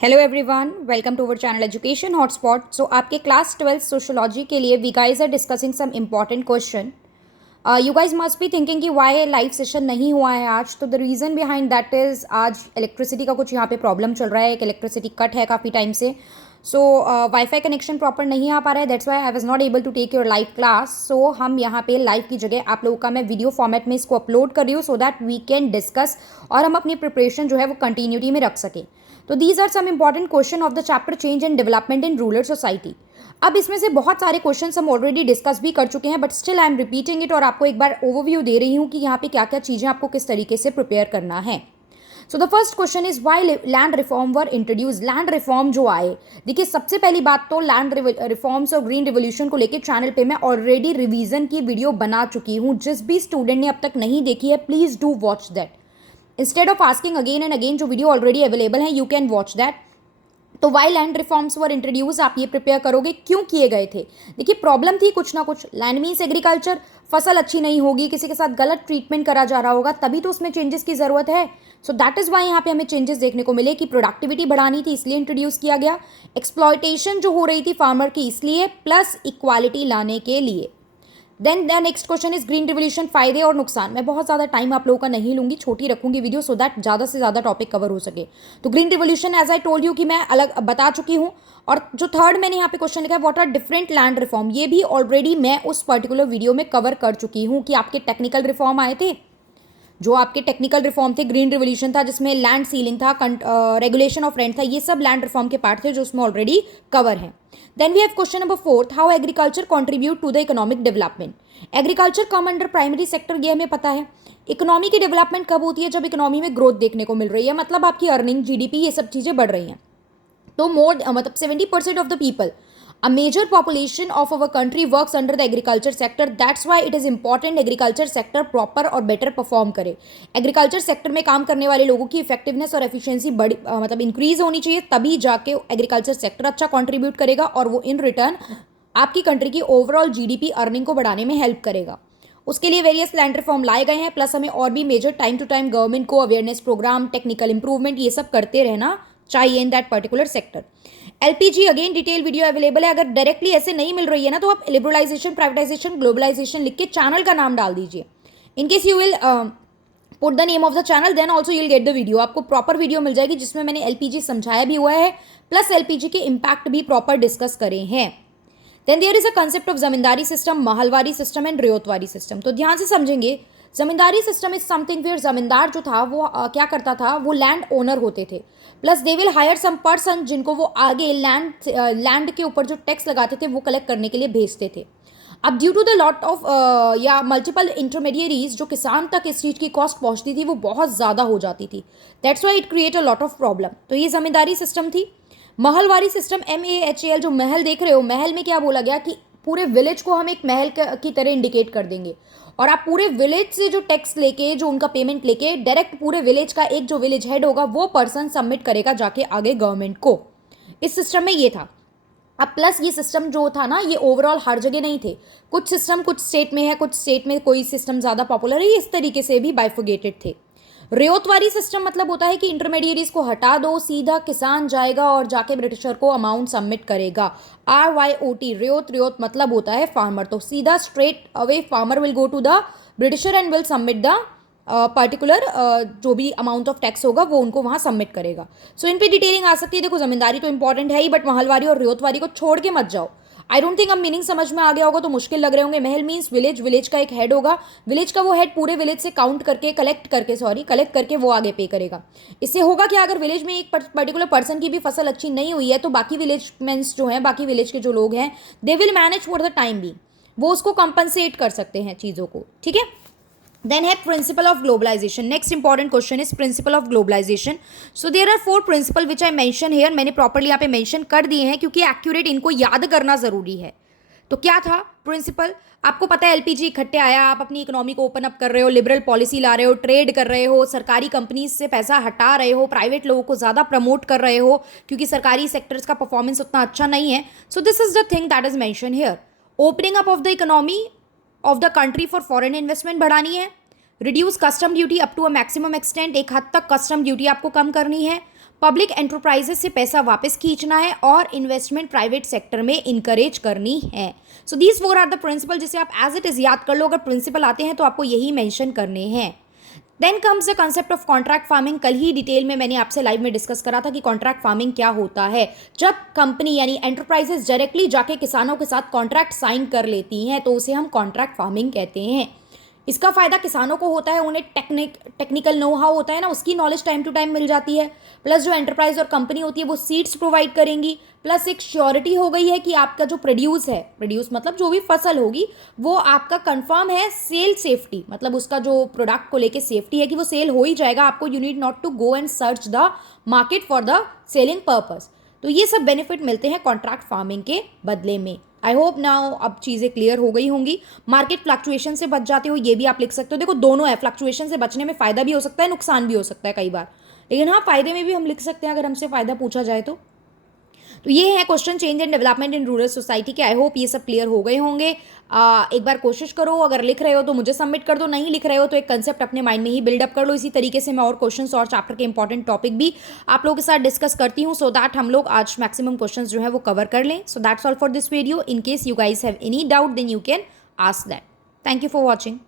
Hello everyone, welcome to our channel Education Hotspot. So आपके class 12 sociology के लिए we guys are discussing some important question. You guys must be thinking कि why live session नहीं हुआ है आज। तो the reason behind that is आज इलेक्ट्रिसिटी का कुछ यहाँ पे प्रॉब्लम चल रहा है। एक इलेक्ट्रिसिटी कट है काफ़ी टाइम से। सो वाईफाई कनेक्शन प्रॉपर नहीं आ पा रहा है। That's why I was not able to take your live class. So हम यहाँ पे लाइव की जगह आप लोगों का मैं वीडियो फॉर्मेट में इसको अपलोड कर रही हूँ so that we can discuss और हम अपनी प्रिपरेशन जो है वो कंटिन्यूटी में रख सकें। तो these are some important question of the chapter change and development in rural society. अब इसमें से बहुत सारे क्वेश्चन हम ऑलरेडी डिस्कस भी कर चुके हैं, but still I am repeating it और आपको एक बार ओवरव्यू दे रही हूँ कि यहाँ पे क्या क्या चीज़ें आपको किस तरीके से प्रिपेयर करना है। So the first question is why land reform were introduce. Land reform जो आए, देखिए सबसे पहली बात तो लैंड रिफॉर्म्स और ग्रीन रिवोल्यूशन को लेकर चैनल पे मैं ऑलरेडी रिवीजन की वीडियो बना चुकी हूँ। जिस भी स्टूडेंट ने अब तक नहीं देखी है, please do watch that. Instead of asking again and again, जो वीडियो ऑलरेडी अवेलेबल है, यू कैन वॉच दैट। तो why land reforms were introduce, आप ये प्रिपेयर करोगे क्यों किए गए थे। देखिए प्रॉब्लम थी कुछ ना कुछ। लैंड मीन्स एग्रीकल्चर, फसल अच्छी नहीं होगी, किसी के साथ गलत ट्रीटमेंट करा जा रहा होगा, तभी तो उसमें चेंजेस की जरूरत है। सो दैट इज वाई यहाँ पे हमें चेंजेस देखने को मिले कि प्रोडक्टिविटी बढ़ानी थी, इसलिए इंट्रोड्यूस किया गया। एक्सप्लॉयटेशन जो हो रही थी फार्मर की, इसलिए, प्लस इक्वालिटी लाने के लिए। Then the next question is green revolution, फायदे और नुकसान। मैं बहुत ज़्यादा टाइम आप लोगों का नहीं लूंगी, छोटी रखूंगी वीडियो सो दैट ज़्यादा से ज़्यादा टॉपिक कवर हो सके। तो green revolution as I told you कि मैं अलग बता चुकी हूँ। और जो थर्ड मैंने यहाँ पे क्वेश्चन लिखा है, what are different land reform, ये भी ऑलरेडी मैं उस पर्टिकुलर वीडियो में कवर कर चुकी हूँ कि आपके टेक्निकल रिफॉर्म आए थे। जो आपके टेक्निकल रिफॉर्म थे, ग्रीन रिवोल्यूशन था जिसमें लैंड सीलिंग था, रेगुलेशन ऑफ रेंट था, ये सब लैंड रिफॉर्म के पार्ट थे जो उसमें ऑलरेडी कवर है। Then we have question number 4, how agriculture contribute to the economic development. Agriculture come under primary sector, ये हमें पता है। इकोनॉमी की डेवलपमेंट कब होती है, जब इकोनॉमी में ग्रोथ देखने को मिल रही है, मतलब आपकी अर्निंग, जीडीपी, ये सब चीज़ें बढ़ रही हैं। तो मतलब 70% of the people, a major population of our country works under the agriculture sector. That's why it is important agriculture sector proper और better perform करे। agriculture sector में काम करने वाले लोगों की effectiveness और efficiency बड़ी मतलब increase होनी चाहिए, तभी जाके agriculture sector अच्छा contribute करेगा और वो in return आपकी कंट्री की ओवरऑल जीडीपी अर्निंग को बढ़ाने में हेल्प करेगा। उसके लिए वेरियस लैंड रिफॉर्म लाए गए हैं, प्लस हमें और भी major time to time government को अवेयरनेस प्रोग्राम, टेक्निकल इंप्रूवमेंट, ये सब करते रहना चाहिए in that particular sector. LPG again detail video available है। अगर डायरेक्टली ऐसे नहीं मिल रही है ना, तो आप लिबरलाइजेशन, प्राइवेटाइजेशन, ग्लोबलाइजेशन लिख के चैनल का नाम डाल दीजिए। In case you will put the name of the channel, then also you will get the video. आपको प्रॉपर वीडियो मिल जाएगी जिसमें मैंने एलपीजी समझाया भी हुआ है, प्लस एलपीजी के इम्पैक्ट भी प्रॉपर डिस्कस करे हैं। Then there is a concept of zamindari system, mahalwari system and ryotwari system. तो ध्यान से समझेंगे। Zamindari system is something where zamindar जो था वो क्या करता था, वो लैंड ओनर होते थे, plus they will hire some person जिनको वो आगे लैंड के ऊपर जो टैक्स लगाते थे वो कलेक्ट करने के लिए भेजते थे। अब due to the lot of या मल्टीपल इंटरमीडियरीज, जो किसान तक इस चीज़ की कॉस्ट पहुंचती थी वो बहुत ज़्यादा हो जाती थी। That's why it create a lot of problem. तो ये जमींदारी सिस्टम थी। महलवारी सिस्टम, MAHAL, जो महल देख रहे हो, महल में क्या बोला गया कि पूरे विलेज को हम एक महल की तरह इंडिकेट कर देंगे और आप पूरे विलेज से जो टैक्स लेके, जो उनका पेमेंट लेके, डायरेक्ट पूरे विलेज का एक जो विलेज हेड होगा वो पर्सन सबमिट करेगा जाके आगे गवर्नमेंट को। इस सिस्टम में ये था। अब प्लस ये सिस्टम जो था ना, ये ओवरऑल हर जगह नहीं थे। कुछ सिस्टम कुछ स्टेट में है, कुछ स्टेट में कोई सिस्टम ज़्यादा पॉपुलर है, इस तरीके से भी बाइफोगेटेड थे। रेतवारी सिस्टम मतलब होता है कि इंटरमीडियरीज को हटा दो, सीधा किसान जाएगा और जाके ब्रिटिशर को अमाउंट सबमिट करेगा। RYOT, रेत मतलब होता है फार्मर। तो सीधा straight away farmer will go to the Britisher and will submit the particular जो भी अमाउंट ऑफ टैक्स होगा वो उनको वहाँ सबमिट करेगा। सो इन पे डिटेलिंग आ सकती है। देखो जमींदारी तो इंपॉर्टेंट है ही, बट महलवारी और रेतवारी को छोड़ के मत जाओ। आई डोंट थिंक अब मीनिंग समझ में आ गया होगा तो मुश्किल लग रहे होंगे। महल मीन्स विलेज, विलेज का एक हेड होगा, विलेज का वो हेड पूरे विलेज से कलेक्ट करके वो आगे पे करेगा। इससे होगा क्या, अगर विलेज में एक पर्टिकुलर पर्सन की भी फसल अच्छी नहीं हुई है तो बाकी विलेज मेंस जो हैं, बाकी विलेज के जो लोग हैं, they will manage for the time बी, वो उसको कंपनसेट कर सकते हैं चीज़ों को, ठीक है। Then have principle of globalization. Next important question is principle of globalization. So there are 4 principle which I mention here. मैंने properly यहाँ पे mention कर दिए हैं क्योंकि accurate इनको याद करना ज़रूरी है। तो क्या था प्रिंसिपल, आपको पता है एलपीजी इकट्ठे आया, आप अपनी इकोनॉमी को ओपन अप कर रहे हो, लिबरल पॉलिसी ला रहे हो, ट्रेड कर रहे हो, सरकारी कंपनीज से पैसा हटा रहे हो, प्राइवेट लोगों को ज़्यादा प्रमोट कर रहे हो क्योंकि सरकारी सेक्टर्स का परफॉर्मेंस उतना अच्छा नहीं है। So this is the thing that is mention here. Opening up of the economy of the country for foreign investment बढ़ानी है। Reduce custom duty up to a maximum extent, एक हद तक कस्टम ड्यूटी आपको कम करनी है। पब्लिक एंटरप्राइजेस से पैसा वापस खींचना है और इन्वेस्टमेंट प्राइवेट सेक्टर में इनकरेज करनी है। So these four are the principal, जिसे आप एज इट इज याद कर लो। अगर प्रिंसिपल आते हैं तो आपको यही मेंशन करने हैं। Then comes the concept of contract farming. कल ही डिटेल में मैंने आपसे लाइव में डिस्कस करा था कि कॉन्ट्रैक्ट फार्मिंग क्या होता है। जब कंपनी यानी एंटरप्राइजेस डायरेक्टली जाके किसानों के साथ कॉन्ट्रैक्ट साइन कर लेती हैं तो उसे हम कॉन्ट्रैक्ट फार्मिंग कहते हैं। इसका फ़ायदा किसानों को होता है, उन्हें टेक्निकल नो हाउ होता है ना, उसकी नॉलेज टाइम टू टाइम मिल जाती है। प्लस जो एंटरप्राइज और कंपनी होती है वो सीड्स प्रोवाइड करेंगी। प्लस एक श्योरिटी हो गई है कि आपका जो प्रोड्यूस मतलब जो भी फसल होगी वो आपका कंफर्म है। सेल सेफ्टी मतलब उसका जो प्रोडक्ट को लेके सेफ्टी है कि वो सेल हो ही जाएगा। आपको you need not to go and search the market for the selling purpose. तो ये सब बेनिफिट मिलते हैं कॉन्ट्रैक्ट फार्मिंग के बदले में। आई होप नाउ अब चीज़ें क्लियर हो गई होंगी। मार्केट फ्लक्चुएशन से बच जाते हो, ये भी आप लिख सकते हो। देखो दोनों है, फ्लक्चुएशन से बचने में फ़ायदा भी हो सकता है, नुकसान भी हो सकता है कई बार, लेकिन हाँ फ़ायदे में भी हम लिख सकते हैं अगर हमसे फ़ायदा पूछा जाए तो ये है question change and development in rural society के। आई होप ये सब क्लियर हो गए होंगे। एक बार कोशिश करो, अगर लिख रहे हो तो मुझे सबमिट कर दो, नहीं लिख रहे हो तो एक कंसेप्ट अपने माइंड में ही बिल्डअप कर लो। इसी तरीके से मैं और क्वेश्चंस और चैप्टर के इंपॉर्टेंट टॉपिक भी आप लोगों के साथ डिस्कस करती हूँ, सो दैट हम लोग आज मैक्सिमम क्वेश्चंस जो है वो कवर कर लें। So that's all for this video. In case you guys have any doubt then you can ask that. Thank you for watching.